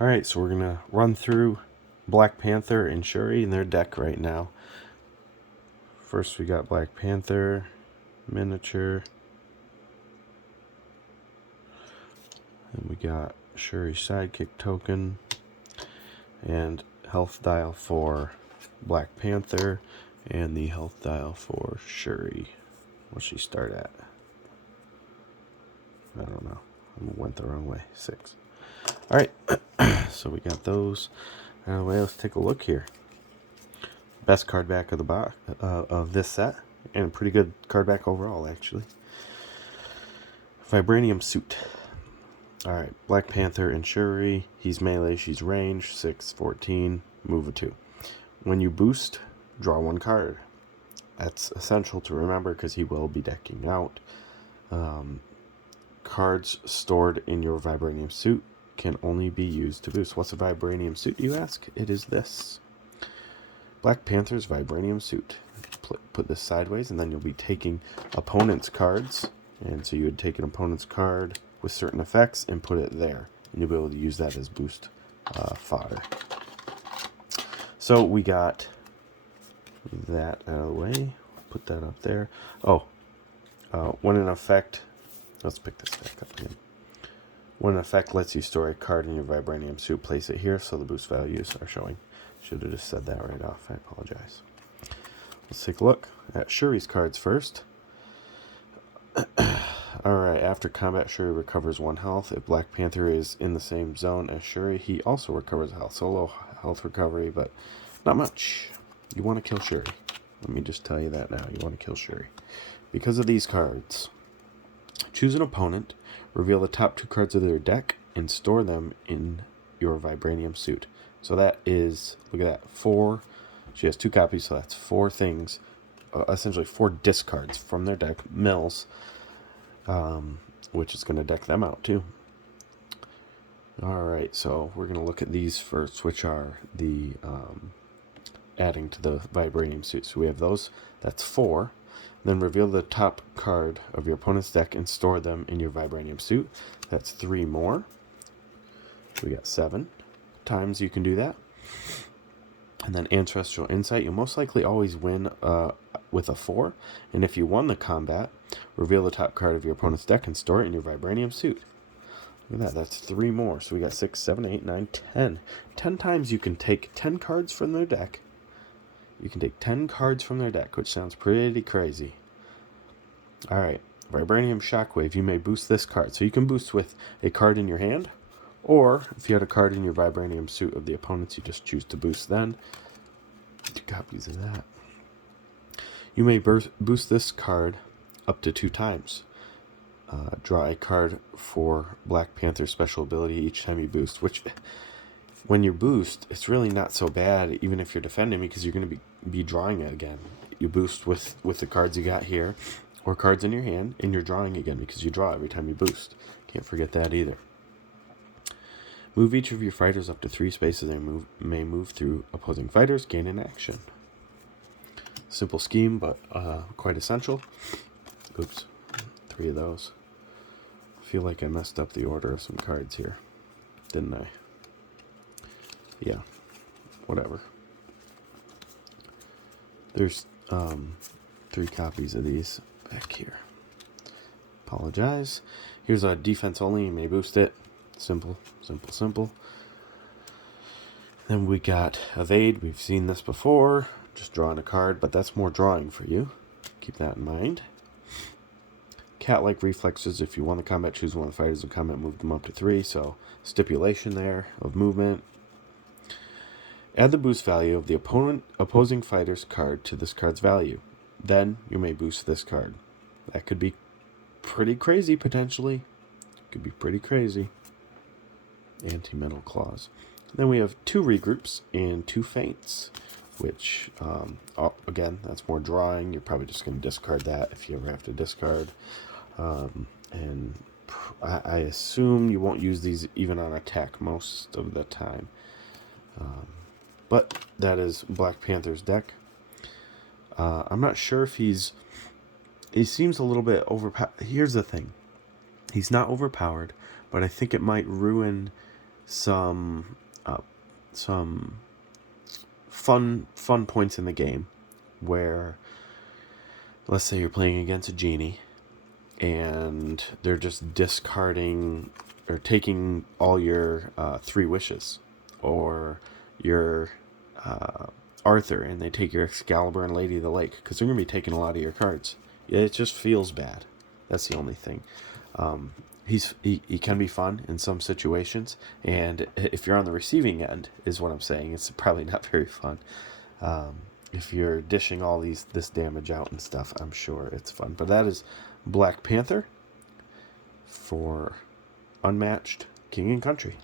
Alright, so we're going to run through Black Panther and Shuri in their deck right now. First we got Black Panther, miniature. Then we got Shuri's sidekick token. And health dial for Black Panther. And the health dial for Shuri. What'll she start at? I don't know. I went the wrong way. 6. Alright, so we got those out of the way. Let's take a look here. Best card back of the box of this set, and a pretty good card back overall, actually. Vibranium Suit. Alright, Black Panther and Shuri. He's melee, she's range, 6, 14, move a 2. When you boost, draw 1 card. That's essential to remember because he will be decking out. Cards stored in your Vibranium Suit can only be used to boost. What's a Vibranium Suit, you ask? It is this. Black Panther's Vibranium Suit. Put this sideways, and then you'll be taking opponent's cards. And so you would take an opponent's card with certain effects and put it there. And you'll be able to use that as boost fodder. So we got that out of the way. Put that up there. When an effect... Let's pick this back up again. When an effect lets you store a card in your Vibranium Suit, place it here so the boost values are showing. Should have just said that right off. I apologize. Let's take a look at Shuri's cards first. Alright, after combat, Shuri recovers 1 health. If Black Panther is in the same zone as Shuri, he also recovers health. So low health recovery, but not much. You want to kill Shuri. Let me just tell you that now. You want to kill Shuri. Because of these cards, choose an opponent, reveal the top 2 cards of their deck, and store them in your Vibranium Suit. So that is, look at that, 4. She has 2 copies, so that's 4 things, essentially 4 discards from their deck, mills, which is going to deck them out too. Alright, so we're going to look at these first, which are the adding to the Vibranium Suit. So we have those, that's 4. Then reveal the top card of your opponent's deck and store them in your Vibranium Suit. That's 3 more. We got 7 times you can do that. And then Ancestral Insight. You'll most likely always win with a 4. And if you won the combat, reveal the top card of your opponent's deck and store it in your Vibranium Suit. Look at that. That's 3 more. So we got 6, 7, 8, 9, 10. 10 times you can take 10 cards from their deck. You can take 10 cards from their deck, which sounds pretty crazy. Alright, Vibranium Shockwave. You may boost this card. So you can boost with a card in your hand, or if you had a card in your Vibranium Suit of the opponents, you just choose to boost then. 2 copies of that. You may boost this card up to 2 times. Draw a card for Black Panther's special ability each time you boost, which... When you boost, it's really not so bad, even if you're defending, because you're going to be drawing it again. You boost with the cards you got here, or cards in your hand, and you're drawing again, because you draw every time you boost. Can't forget that either. Move each of your fighters up to 3 spaces. They may move through opposing fighters, gain an action. Simple scheme, but quite essential. Oops, 3 of those. I feel like I messed up the order of some cards here, didn't I? Yeah, whatever. There's 3 copies of these back here. Apologize. Here's a defense only. You may boost it. Simple, simple, simple. Then we got evade. We've seen this before. Just drawing a card, but that's more drawing for you. Keep that in mind. Cat-like reflexes. If you won the combat, choose one of the fighters in combat, move them up to 3. So stipulation there of movement. Add the boost value of the opposing fighter's card to this card's value. Then you may boost this card. That could be pretty crazy, potentially. Could be pretty crazy. Anti-metal clause. Then we have 2 regroups and 2 feints, which, again, that's more drawing. You're probably just going to discard that if you ever have to discard. And I assume you won't use these even on attack most of the time. But that is Black Panther's deck. I'm not sure if he seems a little bit overpowered. Here's the thing. He's not overpowered, but I think it might ruin some some fun points in the game where, let's say you're playing against a genie and they're just discarding or taking all your 3 wishes, or your Arthur and they take your Excalibur and Lady of the Lake, because they're going to be taking a lot of your cards. It just feels bad. That's the only thing. He can be fun in some situations, and if you're on the receiving end, is what I'm saying, it's probably not very fun. If you're dishing all this damage out and stuff, I'm sure it's fun. But that is Black Panther for Unmatched King and Country.